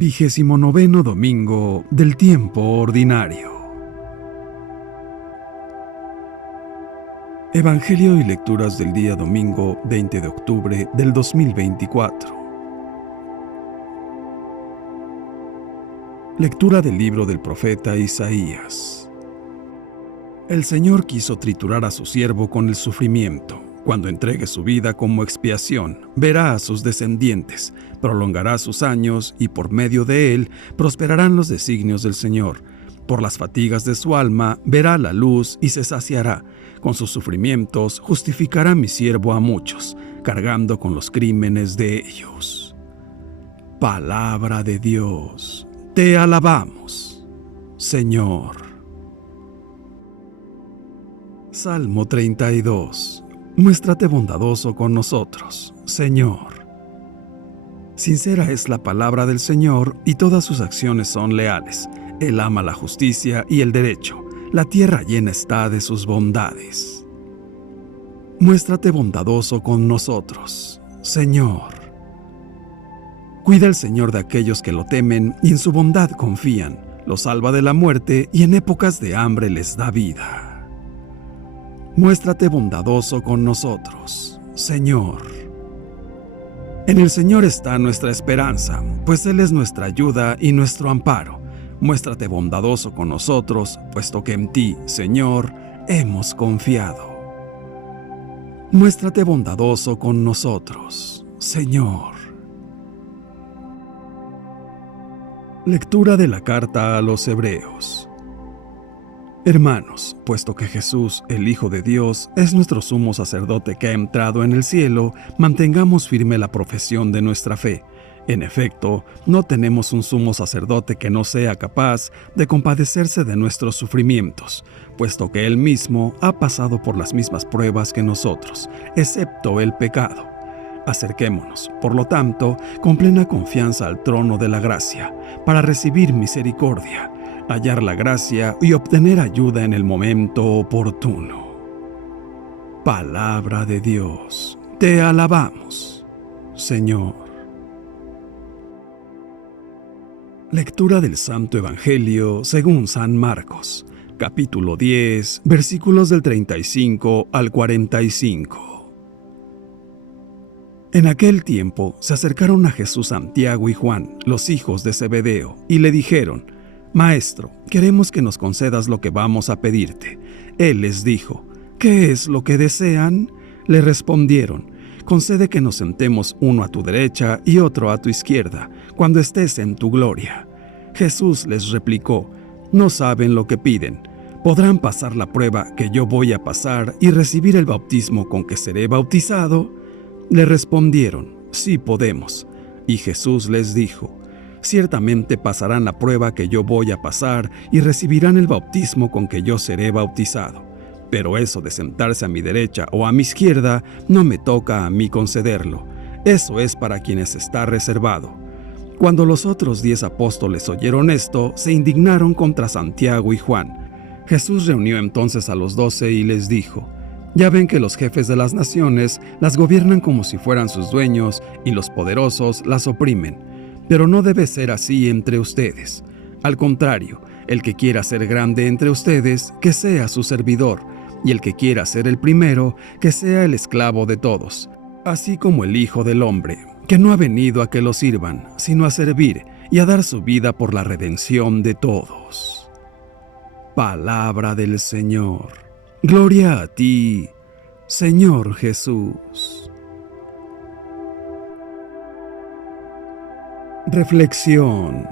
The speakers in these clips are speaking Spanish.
29º domingo del tiempo ordinario. Evangelio y lecturas del día domingo 20 de octubre del 2024. Lectura del libro del profeta Isaías. El Señor quiso triturar a su siervo con el sufrimiento. Cuando entregue su vida como expiación, verá a sus descendientes, prolongará sus años y por medio de él prosperarán los designios del Señor. Por las fatigas de su alma verá la luz y se saciará. Con sus sufrimientos justificará mi siervo a muchos, cargando con los crímenes de ellos. Palabra de Dios. Te alabamos, Señor. Salmo 32. Muéstrate bondadoso con nosotros, Señor. Sincera es la palabra del Señor y todas sus acciones son leales. Él ama la justicia y el derecho. La tierra llena está de sus bondades. Muéstrate bondadoso con nosotros, Señor. Cuida el Señor de aquellos que lo temen y en su bondad confían. Los salva de la muerte y en épocas de hambre les da vida. Muéstrate bondadoso con nosotros, Señor. En el Señor está nuestra esperanza, pues Él es nuestra ayuda y nuestro amparo. Muéstrate bondadoso con nosotros, puesto que en ti, Señor, hemos confiado. Muéstrate bondadoso con nosotros, Señor. Lectura de la carta a los Hebreos. Hermanos, puesto que Jesús, el Hijo de Dios, es nuestro sumo sacerdote que ha entrado en el cielo, mantengamos firme la profesión de nuestra fe. En efecto, no tenemos un sumo sacerdote que no sea capaz de compadecerse de nuestros sufrimientos, puesto que Él mismo ha pasado por las mismas pruebas que nosotros, excepto el pecado. Acerquémonos, por lo tanto, con plena confianza al trono de la gracia, para recibir misericordia, hallar la gracia y obtener ayuda en el momento oportuno. Palabra de Dios. Te alabamos, Señor. Lectura del Santo Evangelio según San Marcos, capítulo 10, versículos del 35 al 45. En aquel tiempo se acercaron a Jesús Santiago y Juan, los hijos de Zebedeo, y le dijeron: Maestro, queremos que nos concedas lo que vamos a pedirte. Él les dijo: ¿Qué es lo que desean? Le respondieron: Concede que nos sentemos uno a tu derecha y otro a tu izquierda, cuando estés en tu gloria. Jesús les replicó: No saben lo que piden. ¿Podrán pasar la prueba que yo voy a pasar y recibir el bautismo con que seré bautizado? Le respondieron: Sí podemos. Y Jesús les dijo: Ciertamente pasarán la prueba que yo voy a pasar y recibirán el bautismo con que yo seré bautizado. Pero eso de sentarse a mi derecha o a mi izquierda no me toca a mí concederlo. Eso es para quienes está reservado. Cuando los otros 10 apóstoles oyeron esto, se indignaron contra Santiago y Juan. Jesús reunió entonces a los 12 y les dijo: Ya ven que los jefes de las naciones las gobiernan como si fueran sus dueños y los poderosos las oprimen. Pero no debe ser así entre ustedes. Al contrario, el que quiera ser grande entre ustedes, que sea su servidor, y el que quiera ser el primero, que sea el esclavo de todos. Así como el Hijo del Hombre, que no ha venido a que lo sirvan, sino a servir y a dar su vida por la redención de todos. Palabra del Señor. Gloria a ti, Señor Jesús. Reflexión.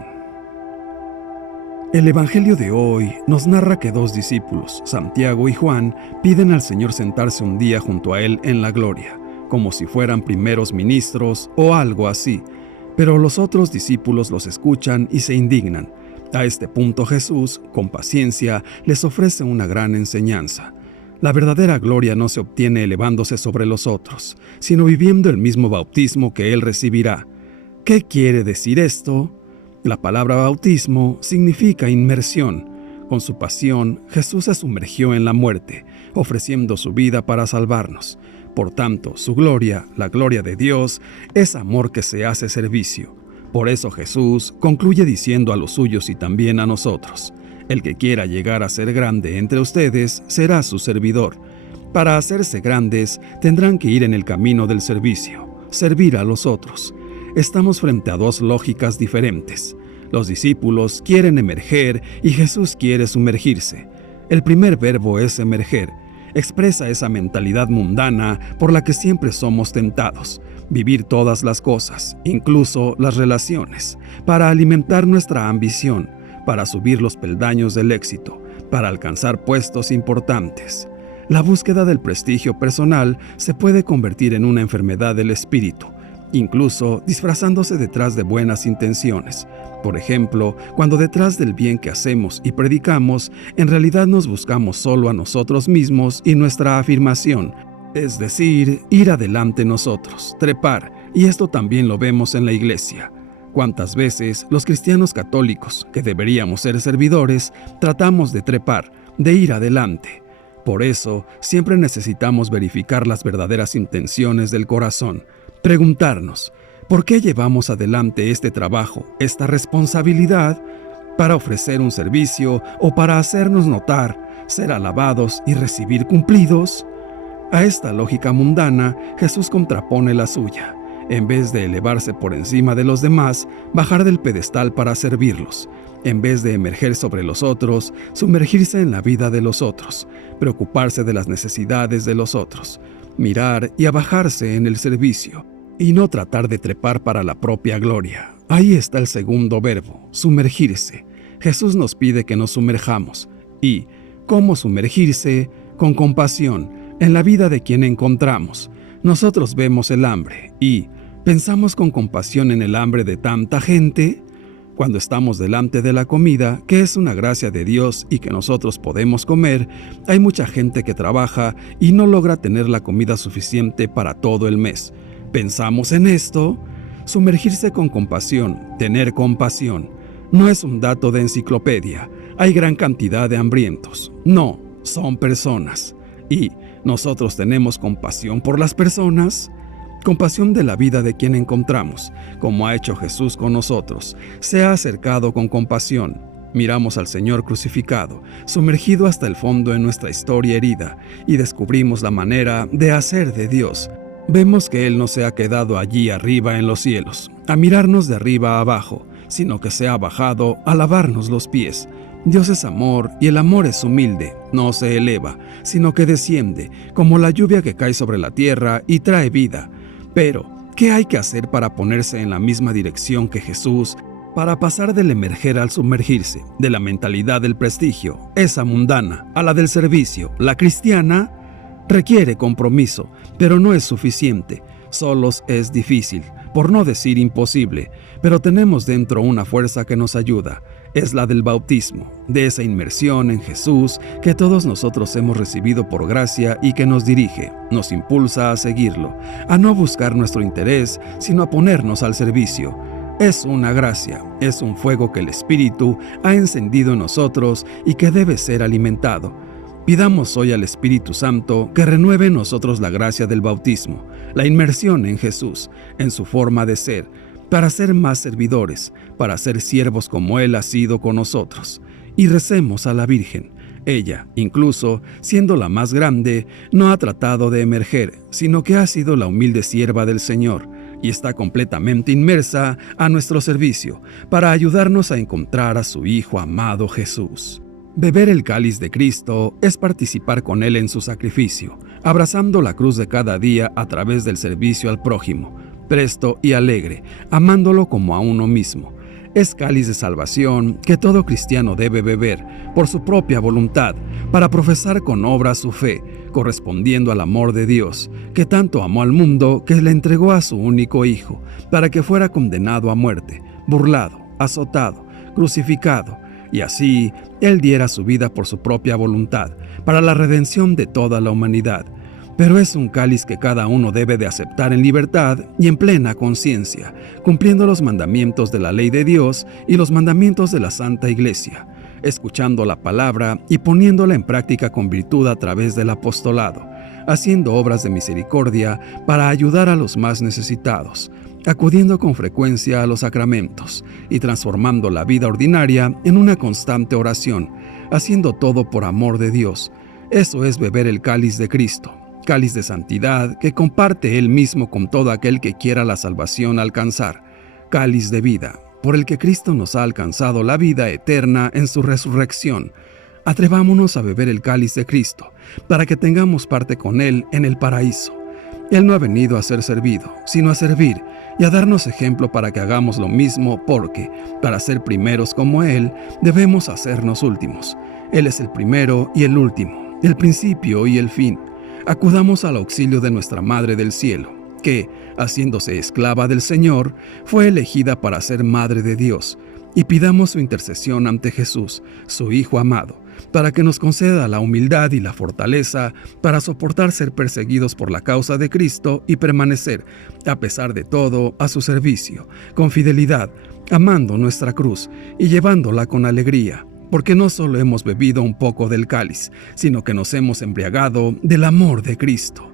El Evangelio de hoy nos narra que 2 discípulos, Santiago y Juan, piden al Señor sentarse un día junto a Él en la gloria, como si fueran primeros ministros o algo así, pero los otros discípulos los escuchan y se indignan. A este punto Jesús, con paciencia, les ofrece una gran enseñanza. La verdadera gloria no se obtiene elevándose sobre los otros, sino viviendo el mismo bautismo que Él recibirá. ¿Qué quiere decir esto? La palabra bautismo significa inmersión. Con su pasión, Jesús se sumergió en la muerte, ofreciendo su vida para salvarnos. Por tanto, su gloria, la gloria de Dios, es amor que se hace servicio. Por eso Jesús concluye diciendo a los suyos y también a nosotros: el que quiera llegar a ser grande entre ustedes será su servidor. Para hacerse grandes tendrán que ir en el camino del servicio, servir a los otros. Estamos frente a dos lógicas diferentes. Los discípulos quieren emerger y Jesús quiere sumergirse. El primer verbo es emerger. Expresa esa mentalidad mundana por la que siempre somos tentados. Vivir todas las cosas, incluso las relaciones, para alimentar nuestra ambición, para subir los peldaños del éxito, para alcanzar puestos importantes. La búsqueda del prestigio personal se puede convertir en una enfermedad del espíritu, incluso disfrazándose detrás de buenas intenciones. Por ejemplo, cuando detrás del bien que hacemos y predicamos, en realidad nos buscamos solo a nosotros mismos y nuestra afirmación, es decir, ir adelante nosotros, trepar, y esto también lo vemos en la iglesia. ¿Cuántas veces los cristianos católicos, que deberíamos ser servidores, tratamos de trepar, de ir adelante? Por eso, siempre necesitamos verificar las verdaderas intenciones del corazón, preguntarnos, ¿por qué llevamos adelante este trabajo, esta responsabilidad? ¿Para ofrecer un servicio o para hacernos notar, ser alabados y recibir cumplidos? A esta lógica mundana, Jesús contrapone la suya. En vez de elevarse por encima de los demás, bajar del pedestal para servirlos. En vez de emerger sobre los otros, sumergirse en la vida de los otros, preocuparse de las necesidades de los otros, mirar y abajarse en el servicio, y no tratar de trepar para la propia gloria. Ahí está el segundo verbo, sumergirse. Jesús nos pide que nos sumerjamos. ¿Y cómo sumergirse? Con compasión, en la vida de quien encontramos. Nosotros vemos el hambre y ¿pensamos con compasión en el hambre de tanta gente? Cuando estamos delante de la comida, que es una gracia de Dios y que nosotros podemos comer, hay mucha gente que trabaja y no logra tener la comida suficiente para todo el mes. ¿Pensamos en esto? Sumergirse con compasión, tener compasión. No es un dato de enciclopedia. Hay gran cantidad de hambrientos. No, son personas. ¿Y nosotros tenemos compasión por las personas? Compasión de la vida de quien encontramos, como ha hecho Jesús con nosotros. Se ha acercado con compasión. Miramos al Señor crucificado, sumergido hasta el fondo en nuestra historia herida, y descubrimos la manera de hacer de Dios. Vemos que Él no se ha quedado allí arriba en los cielos, a mirarnos de arriba a abajo, sino que se ha bajado a lavarnos los pies. Dios es amor y el amor es humilde, no se eleva, sino que desciende, como la lluvia que cae sobre la tierra y trae vida. Pero, ¿qué hay que hacer para ponerse en la misma dirección que Jesús? Para pasar del emerger al sumergirse, de la mentalidad del prestigio, esa mundana, a la del servicio, la cristiana, requiere compromiso, pero no es suficiente. Solos es difícil, por no decir imposible, pero tenemos dentro una fuerza que nos ayuda. Es la del bautismo, de esa inmersión en Jesús que todos nosotros hemos recibido por gracia y que nos dirige, nos impulsa a seguirlo, a no buscar nuestro interés, sino a ponernos al servicio. Es una gracia, es un fuego que el Espíritu ha encendido en nosotros y que debe ser alimentado. Pidamos hoy al Espíritu Santo que renueve en nosotros la gracia del bautismo, la inmersión en Jesús, en su forma de ser, para ser más servidores, para ser siervos como Él ha sido con nosotros. Y recemos a la Virgen. Ella, incluso siendo la más grande, no ha tratado de emerger, sino que ha sido la humilde sierva del Señor, y está completamente inmersa a nuestro servicio, para ayudarnos a encontrar a su Hijo amado Jesús. Beber el cáliz de Cristo es participar con Él en su sacrificio, abrazando la cruz de cada día a través del servicio al prójimo, presto y alegre, amándolo como a uno mismo. Es cáliz de salvación que todo cristiano debe beber por su propia voluntad, para profesar con obras su fe, correspondiendo al amor de Dios, que tanto amó al mundo que le entregó a su único Hijo, para que fuera condenado a muerte, burlado, azotado, crucificado, y así Él diera su vida por su propia voluntad, para la redención de toda la humanidad. Pero es un cáliz que cada uno debe de aceptar en libertad y en plena conciencia, cumpliendo los mandamientos de la ley de Dios y los mandamientos de la Santa Iglesia, escuchando la palabra y poniéndola en práctica con virtud a través del apostolado, haciendo obras de misericordia para ayudar a los más necesitados, acudiendo con frecuencia a los sacramentos y transformando la vida ordinaria en una constante oración, haciendo todo por amor de Dios. Eso es beber el cáliz de Cristo, cáliz de santidad que comparte Él mismo con todo aquel que quiera la salvación alcanzar, cáliz de vida, por el que Cristo nos ha alcanzado la vida eterna en su resurrección. Atrevámonos a beber el cáliz de Cristo, para que tengamos parte con Él en el paraíso. Él no ha venido a ser servido, sino a servir y a darnos ejemplo para que hagamos lo mismo, porque, para ser primeros como Él, debemos hacernos últimos. Él es el primero y el último, el principio y el fin. Acudamos al auxilio de nuestra Madre del Cielo, que, haciéndose esclava del Señor, fue elegida para ser Madre de Dios, y pidamos su intercesión ante Jesús, su Hijo amado, para que nos conceda la humildad y la fortaleza para soportar ser perseguidos por la causa de Cristo y permanecer, a pesar de todo, a su servicio, con fidelidad, amando nuestra cruz y llevándola con alegría, porque no solo hemos bebido un poco del cáliz, sino que nos hemos embriagado del amor de Cristo.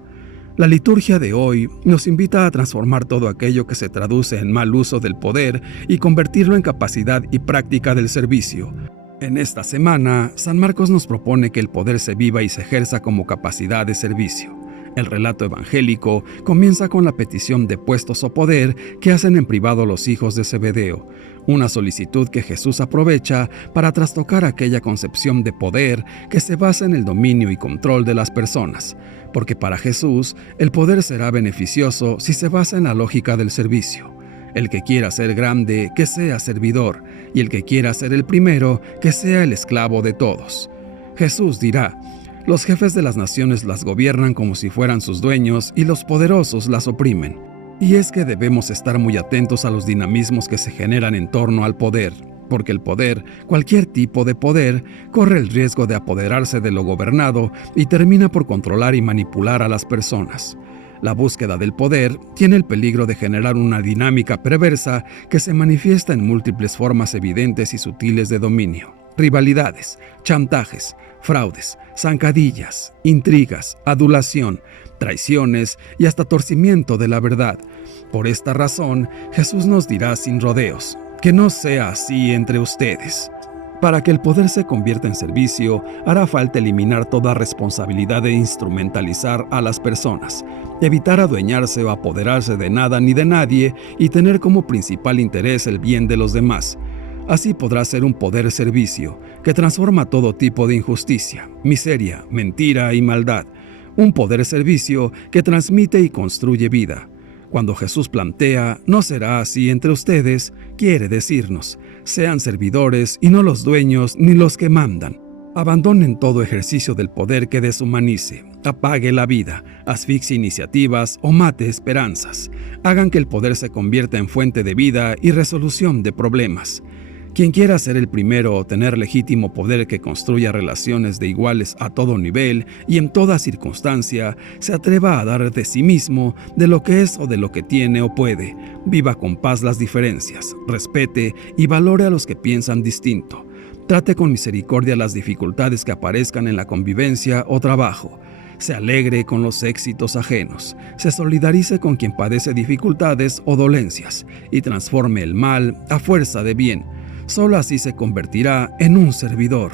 La liturgia de hoy nos invita a transformar todo aquello que se traduce en mal uso del poder y convertirlo en capacidad y práctica del servicio. En esta semana, San Marcos nos propone que el poder se viva y se ejerza como capacidad de servicio. El relato evangélico comienza con la petición de puestos o poder que hacen en privado los hijos de Zebedeo, una solicitud que Jesús aprovecha para trastocar aquella concepción de poder que se basa en el dominio y control de las personas, porque para Jesús el poder será beneficioso si se basa en la lógica del servicio. El que quiera ser grande, que sea servidor, y el que quiera ser el primero, que sea el esclavo de todos. Jesús dirá: los jefes de las naciones las gobiernan como si fueran sus dueños y los poderosos las oprimen. Y es que debemos estar muy atentos a los dinamismos que se generan en torno al poder, porque el poder, cualquier tipo de poder, corre el riesgo de apoderarse de lo gobernado y termina por controlar y manipular a las personas. La búsqueda del poder tiene el peligro de generar una dinámica perversa que se manifiesta en múltiples formas evidentes y sutiles de dominio: rivalidades, chantajes, fraudes, zancadillas, intrigas, adulación, traiciones y hasta torcimiento de la verdad. Por esta razón, Jesús nos dirá sin rodeos: que no sea así entre ustedes. Para que el poder se convierta en servicio, hará falta eliminar toda responsabilidad de instrumentalizar a las personas, evitar adueñarse o apoderarse de nada ni de nadie y tener como principal interés el bien de los demás. Así podrá ser un poder servicio que transforma todo tipo de injusticia, miseria, mentira y maldad. Un poder servicio que transmite y construye vida. Cuando Jesús plantea "no será así entre ustedes", quiere decirnos: sean servidores y no los dueños ni los que mandan. Abandonen todo ejercicio del poder que deshumanice, apague la vida, asfixie iniciativas o mate esperanzas. Hagan que el poder se convierta en fuente de vida y resolución de problemas. Quien quiera ser el primero o tener legítimo poder que construya relaciones de iguales a todo nivel y en toda circunstancia, se atreva a dar de sí mismo, de lo que es o de lo que tiene o puede. Viva con paz las diferencias, respete y valore a los que piensan distinto. Trate con misericordia las dificultades que aparezcan en la convivencia o trabajo. Se alegre con los éxitos ajenos, se solidarice con quien padece dificultades o dolencias y transforme el mal a fuerza de bien. Solo así se convertirá en un servidor.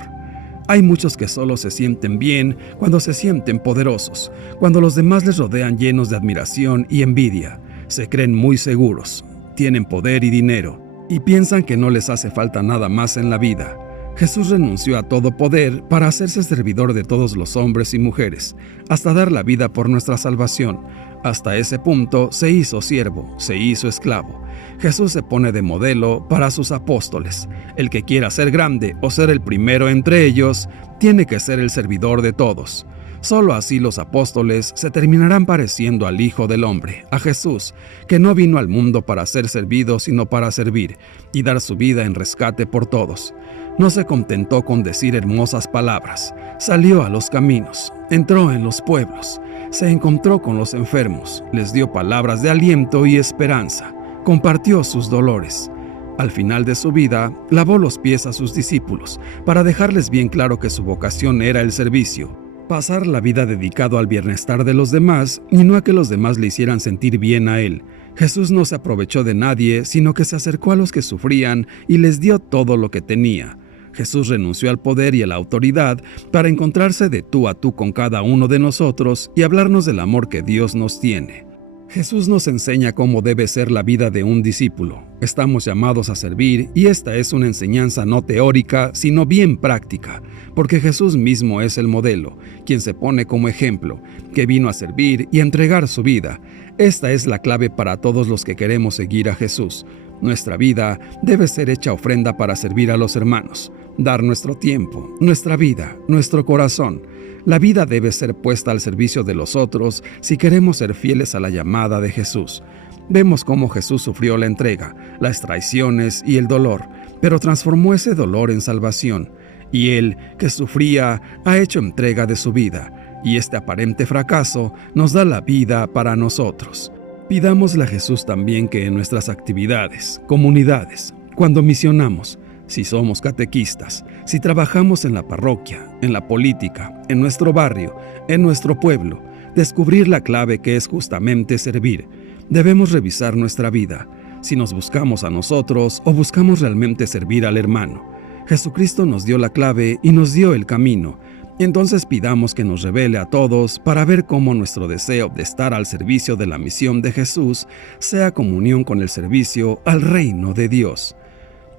Hay muchos que solo se sienten bien cuando se sienten poderosos, cuando los demás les rodean llenos de admiración y envidia. Se creen muy seguros, tienen poder y dinero, y piensan que no les hace falta nada más en la vida. Jesús renunció a todo poder para hacerse servidor de todos los hombres y mujeres, hasta dar la vida por nuestra salvación. Hasta ese punto se hizo siervo, se hizo esclavo. Jesús se pone de modelo para sus apóstoles. El que quiera ser grande o ser el primero entre ellos, tiene que ser el servidor de todos. Solo así los apóstoles se terminarán pareciendo al Hijo del Hombre, a Jesús, que no vino al mundo para ser servido, sino para servir y dar su vida en rescate por todos. No se contentó con decir hermosas palabras, salió a los caminos, entró en los pueblos, se encontró con los enfermos, les dio palabras de aliento y esperanza, compartió sus dolores. Al final de su vida, lavó los pies a sus discípulos para dejarles bien claro que su vocación era el servicio, pasar la vida dedicado al bienestar de los demás y no a que los demás le hicieran sentir bien a él. Jesús no se aprovechó de nadie, sino que se acercó a los que sufrían y les dio todo lo que tenía. Jesús renunció al poder y a la autoridad para encontrarse de tú a tú con cada uno de nosotros y hablarnos del amor que Dios nos tiene. Jesús nos enseña cómo debe ser la vida de un discípulo. Estamos llamados a servir y esta es una enseñanza no teórica, sino bien práctica, porque Jesús mismo es el modelo, quien se pone como ejemplo, que vino a servir y a entregar su vida. Esta es la clave para todos los que queremos seguir a Jesús. Nuestra vida debe ser hecha ofrenda para servir a los hermanos, dar nuestro tiempo, nuestra vida, nuestro corazón. La vida debe ser puesta al servicio de los otros si queremos ser fieles a la llamada de Jesús. Vemos cómo Jesús sufrió la entrega, las traiciones y el dolor, pero transformó ese dolor en salvación. Y Él, que sufría, ha hecho entrega de su vida, y este aparente fracaso nos da la vida para nosotros. Pidámosle a Jesús también que en nuestras actividades, comunidades, cuando misionamos, si somos catequistas, si trabajamos en la parroquia, en la política, en nuestro barrio, en nuestro pueblo, descubrir la clave que es justamente servir. Debemos revisar nuestra vida, si nos buscamos a nosotros o buscamos realmente servir al hermano. Jesucristo nos dio la clave y nos dio el camino. Entonces pidamos que nos revele a todos para ver cómo nuestro deseo de estar al servicio de la misión de Jesús sea comunión con el servicio al reino de Dios.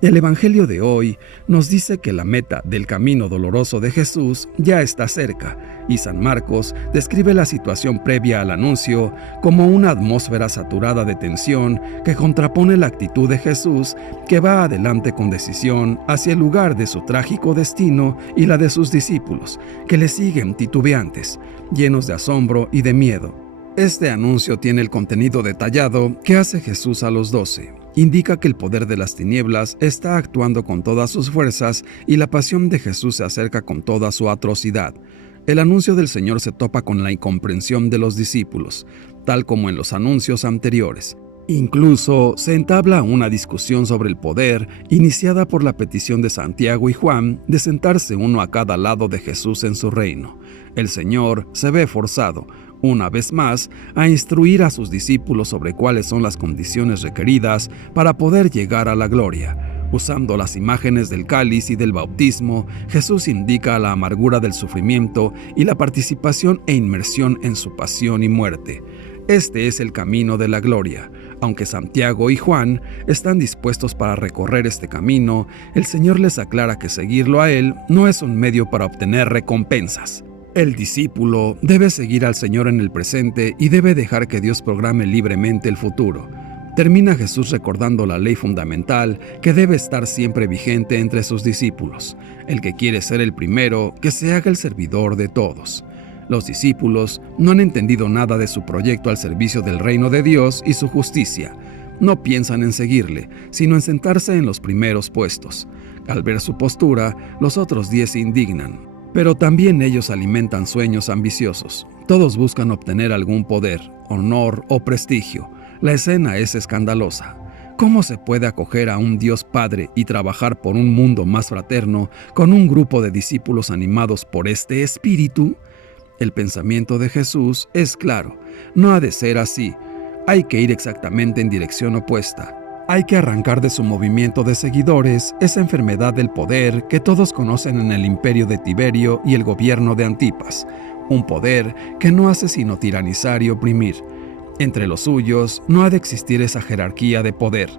El Evangelio de hoy nos dice que la meta del camino doloroso de Jesús ya está cerca, y San Marcos describe la situación previa al anuncio como una atmósfera saturada de tensión que contrapone la actitud de Jesús, que va adelante con decisión hacia el lugar de su trágico destino, y la de sus discípulos, que le siguen titubeantes, llenos de asombro y de miedo. Este anuncio tiene el contenido detallado que hace Jesús a los 12. Indica que el poder de las tinieblas está actuando con todas sus fuerzas y la pasión de Jesús se acerca con toda su atrocidad. El anuncio del Señor se topa con la incomprensión de los discípulos, tal como en los anuncios anteriores. Incluso se entabla una discusión sobre el poder, iniciada por la petición de Santiago y Juan de sentarse uno a cada lado de Jesús en su reino. El Señor se ve forzado, una vez más, a instruir a sus discípulos sobre cuáles son las condiciones requeridas para poder llegar a la gloria. Usando las imágenes del cáliz y del bautismo, Jesús indica la amargura del sufrimiento y la participación e inmersión en su pasión y muerte. Este es el camino de la gloria. Aunque Santiago y Juan están dispuestos para recorrer este camino, el Señor les aclara que seguirlo a Él no es un medio para obtener recompensas. El discípulo debe seguir al Señor en el presente y debe dejar que Dios programe libremente el futuro. Termina Jesús recordando la ley fundamental que debe estar siempre vigente entre sus discípulos. El que quiere ser el primero, que se haga el servidor de todos. Los discípulos no han entendido nada de su proyecto al servicio del reino de Dios y su justicia. No piensan en seguirle, sino en sentarse en los primeros puestos. Al ver su postura, los otros 10 se indignan. Pero también ellos alimentan sueños ambiciosos. Todos buscan obtener algún poder, honor o prestigio. La escena es escandalosa. ¿Cómo se puede acoger a un Dios Padre y trabajar por un mundo más fraterno con un grupo de discípulos animados por este espíritu? El pensamiento de Jesús es claro. No ha de ser así. Hay que ir exactamente en dirección opuesta. Hay que arrancar de su movimiento de seguidores esa enfermedad del poder que todos conocen en el imperio de Tiberio y el gobierno de Antipas, un poder que no hace sino tiranizar y oprimir. Entre los suyos no ha de existir esa jerarquía de poder.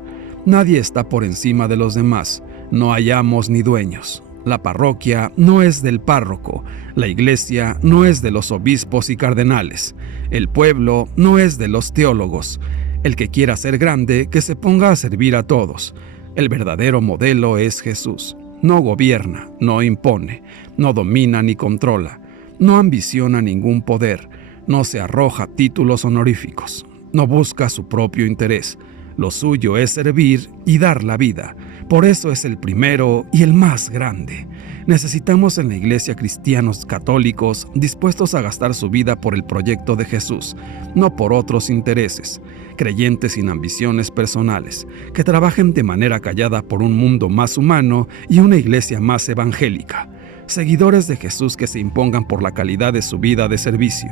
Nadie está por encima de los demás, no hay amos ni dueños. La parroquia no es del párroco, la iglesia no es de los obispos y cardenales, el pueblo no es de los teólogos. El que quiera ser grande, que se ponga a servir a todos. El verdadero modelo es Jesús. No gobierna, no impone, no domina ni controla, no ambiciona ningún poder, no se arroja títulos honoríficos, no busca su propio interés. Lo suyo es servir y dar la vida. Por eso es el primero y el más grande. Necesitamos en la iglesia cristianos católicos dispuestos a gastar su vida por el proyecto de Jesús, no por otros intereses. Creyentes sin ambiciones personales, que trabajen de manera callada por un mundo más humano y una iglesia más evangélica. Seguidores de Jesús que se impongan por la calidad de su vida de servicio.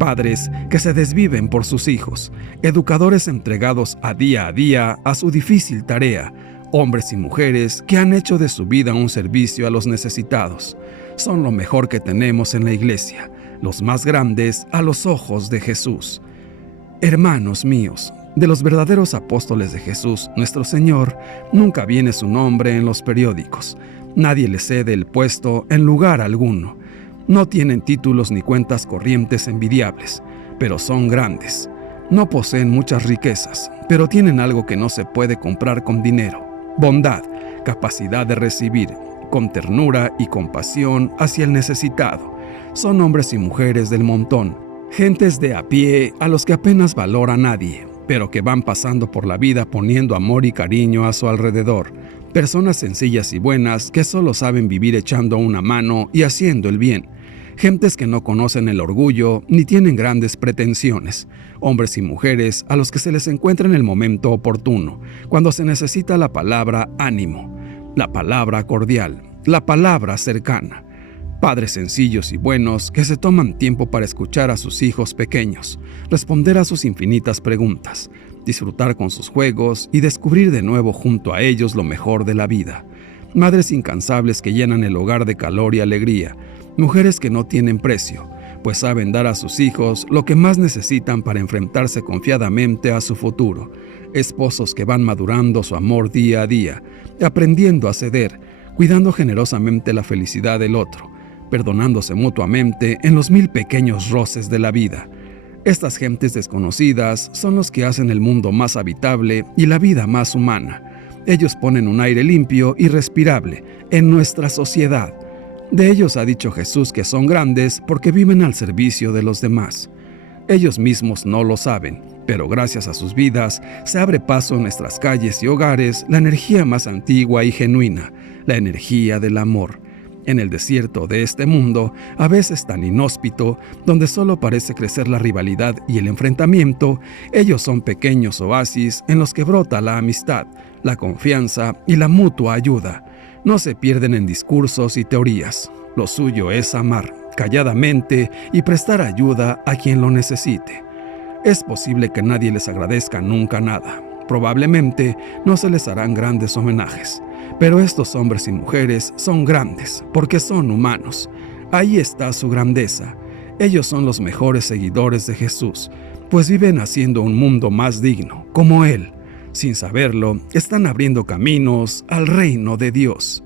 padres que se desviven por sus hijos, educadores entregados a día a su difícil tarea, hombres y mujeres que han hecho de su vida un servicio a los necesitados. Son lo mejor que tenemos en la iglesia, los más grandes a los ojos de Jesús. Hermanos míos, de los verdaderos apóstoles de Jesús, nuestro Señor, nunca viene su nombre en los periódicos. Nadie le cede el puesto en lugar alguno. No tienen títulos ni cuentas corrientes envidiables, pero son grandes. No poseen muchas riquezas, pero tienen algo que no se puede comprar con dinero: bondad, capacidad de recibir, con ternura y compasión hacia el necesitado. Son hombres y mujeres del montón, gentes de a pie a los que apenas valora nadie, pero que van pasando por la vida poniendo amor y cariño a su alrededor. Personas sencillas y buenas que solo saben vivir echando una mano y haciendo el bien. Gentes que no conocen el orgullo ni tienen grandes pretensiones. Hombres y mujeres a los que se les encuentra en el momento oportuno, cuando se necesita la palabra ánimo, la palabra cordial, la palabra cercana. Padres sencillos y buenos que se toman tiempo para escuchar a sus hijos pequeños, responder a sus infinitas preguntas, disfrutar con sus juegos y descubrir de nuevo junto a ellos lo mejor de la vida. Madres incansables que llenan el hogar de calor y alegría. Mujeres que no tienen precio, pues saben dar a sus hijos lo que más necesitan para enfrentarse confiadamente a su futuro. Esposos que van madurando su amor día a día, aprendiendo a ceder, cuidando generosamente la felicidad del otro, perdonándose mutuamente en los 1000 pequeños roces de la vida. Estas gentes desconocidas son los que hacen el mundo más habitable y la vida más humana. Ellos ponen un aire limpio y respirable en nuestra sociedad. De ellos ha dicho Jesús que son grandes porque viven al servicio de los demás. Ellos mismos no lo saben, pero gracias a sus vidas se abre paso en nuestras calles y hogares la energía más antigua y genuina, la energía del amor. En el desierto de este mundo, a veces tan inhóspito, donde solo parece crecer la rivalidad y el enfrentamiento, ellos son pequeños oasis en los que brota la amistad, la confianza y la mutua ayuda. No se pierden en discursos y teorías. Lo suyo es amar calladamente y prestar ayuda a quien lo necesite. Es posible que nadie les agradezca nunca nada. Probablemente no se les harán grandes homenajes. Pero estos hombres y mujeres son grandes porque son humanos. Ahí está su grandeza. Ellos son los mejores seguidores de Jesús, pues viven haciendo un mundo más digno, como Él. Sin saberlo, están abriendo caminos al reino de Dios.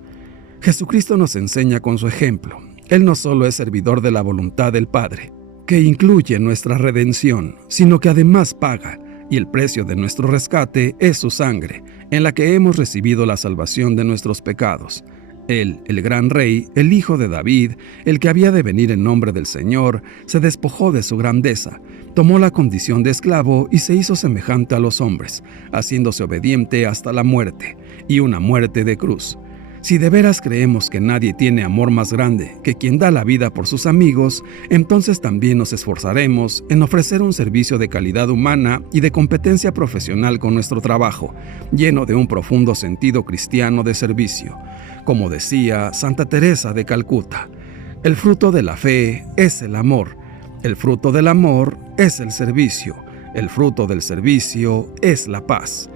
Jesucristo nos enseña con su ejemplo. Él no solo es servidor de la voluntad del Padre, que incluye nuestra redención, sino que además paga, y el precio de nuestro rescate es su sangre, en la que hemos recibido la salvación de nuestros pecados. Él, el gran rey, el hijo de David, el que había de venir en nombre del Señor, se despojó de su grandeza, tomó la condición de esclavo y se hizo semejante a los hombres, haciéndose obediente hasta la muerte, y una muerte de cruz. Si de veras creemos que nadie tiene amor más grande que quien da la vida por sus amigos, entonces también nos esforzaremos en ofrecer un servicio de calidad humana y de competencia profesional con nuestro trabajo, lleno de un profundo sentido cristiano de servicio. Como decía Santa Teresa de Calcuta, el fruto de la fe es el amor, el fruto del amor es el servicio, el fruto del servicio es la paz.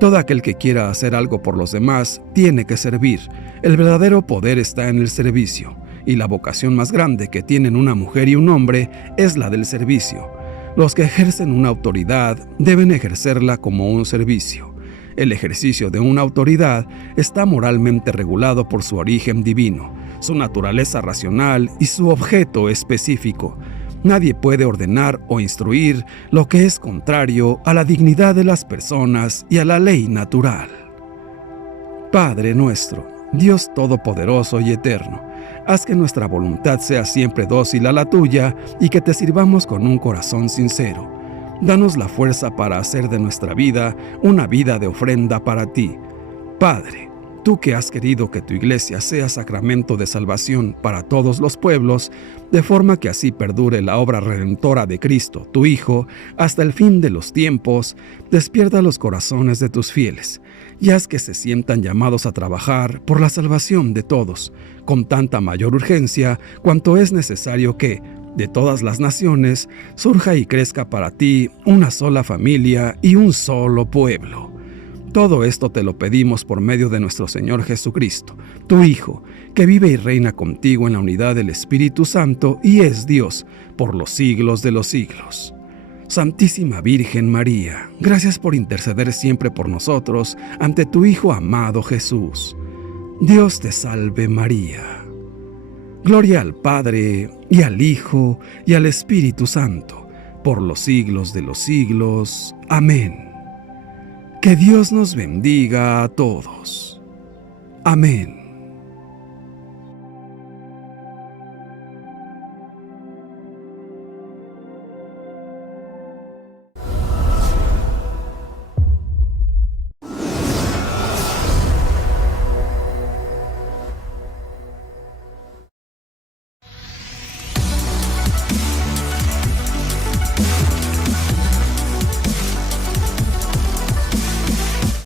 Todo aquel que quiera hacer algo por los demás tiene que servir. El verdadero poder está en el servicio, y la vocación más grande que tienen una mujer y un hombre es la del servicio. Los que ejercen una autoridad deben ejercerla como un servicio. El ejercicio de una autoridad está moralmente regulado por su origen divino, su naturaleza racional y su objeto específico. Nadie puede ordenar o instruir lo que es contrario a la dignidad de las personas y a la ley natural. Padre nuestro, Dios todopoderoso y eterno, haz que nuestra voluntad sea siempre dócil a la tuya y que te sirvamos con un corazón sincero. Danos la fuerza para hacer de nuestra vida una vida de ofrenda para ti. Padre, tú que has querido que tu iglesia sea sacramento de salvación para todos los pueblos, de forma que así perdure la obra redentora de Cristo, tu Hijo, hasta el fin de los tiempos, despierta los corazones de tus fieles, y haz que se sientan llamados a trabajar por la salvación de todos, con tanta mayor urgencia cuanto es necesario que, de todas las naciones, surja y crezca para ti una sola familia y un solo pueblo. Todo esto te lo pedimos por medio de nuestro Señor Jesucristo, tu Hijo, que vive y reina contigo en la unidad del Espíritu Santo y es Dios por los siglos de los siglos. Santísima Virgen María, gracias por interceder siempre por nosotros ante tu Hijo amado Jesús. Dios te salve María. Gloria al Padre, y al Hijo, y al Espíritu Santo, por los siglos de los siglos. Amén. Que Dios nos bendiga a todos. Amén.